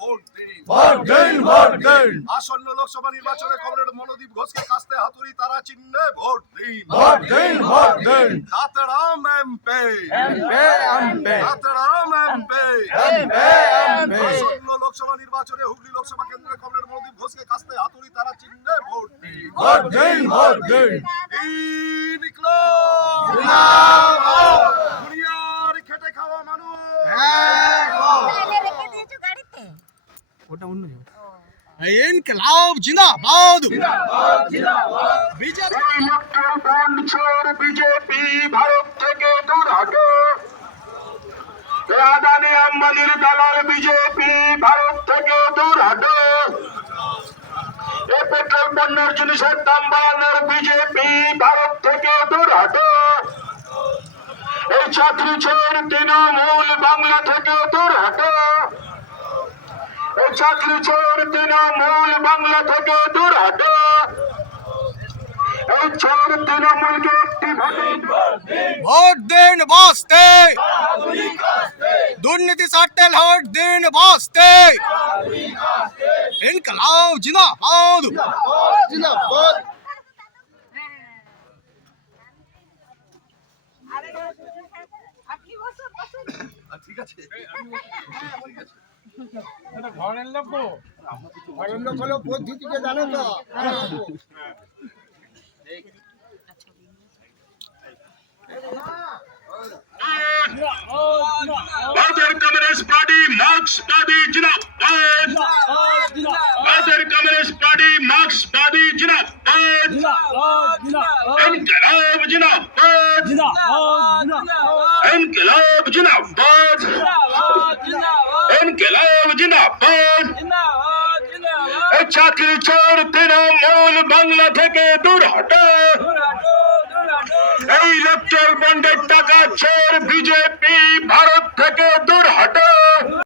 Vote দিন। Vote দিন vote দিন। আসন্ন লোকসভা নির্বাচনে কমরেড মনোদীপ ঘোষকে কাস্তে হাতুড়ি তারা চিহ্নে ভোট দিন। ভোট দিন ভোট দিন। Datram MP MP MP Datram MP MP MP আসন্ন লোকসভা নির্বাচনে হুগলি লোকসভা কেন্দ্রে কমরেড মনোদীপ ঘোষকে কাস্তে হাতুড়ি তারা চিহ্নে ভোট দিন। ভোট দিন ভোট দিন। নিকলো জিন্দাবাদ ইনকলাব জিন্দাবাদ বিজেপি ইলেকট্রাল বন্ড ছোড় বিজেপি ভারত থেকে দূর হাটো এ আদানি আম্বানির দালাল বিজেপি ভারত থেকে দূর হাটো এ পেট্রোল পণ্যের জিনিসের দাম বাড়ানোর বিজেপি ভারত থেকে দূর হাটো এই ছাত্রী ছোড় তৃণমূল বাংলা থেকে দূর হাটো চোর তৃণমূল বাংলা থেকে দূর হাটো। এই চোর তৃণমূলকে একটি ভোটে ভোট দিন বসতে। দুর্নীতি সারতে ভোট দিন বসতে। ইনকলাব জিন্দাবাদ। আপনি বসুন। বসুন ঠিক আছে। বাজার কমিউনিস্ট পার্টি মার্ক্সবাদী জিন্দাবাদ। বাজার কমিউনিস্ট পার্টি মার্ক্সবাদী জিন্দাবাদ। ইনকলাব জিন্দাবাদ। ইনকলাব জিন্দাবাদ। ইনকলাব জিন্দাবাদ। চাকরি চোর তৃণমূল বাংলা থেকে দূর হটো। এই ইলেকট্রাল বন্ডের টাকা চোর বিজেপি ভারত থেকে দূর হটো।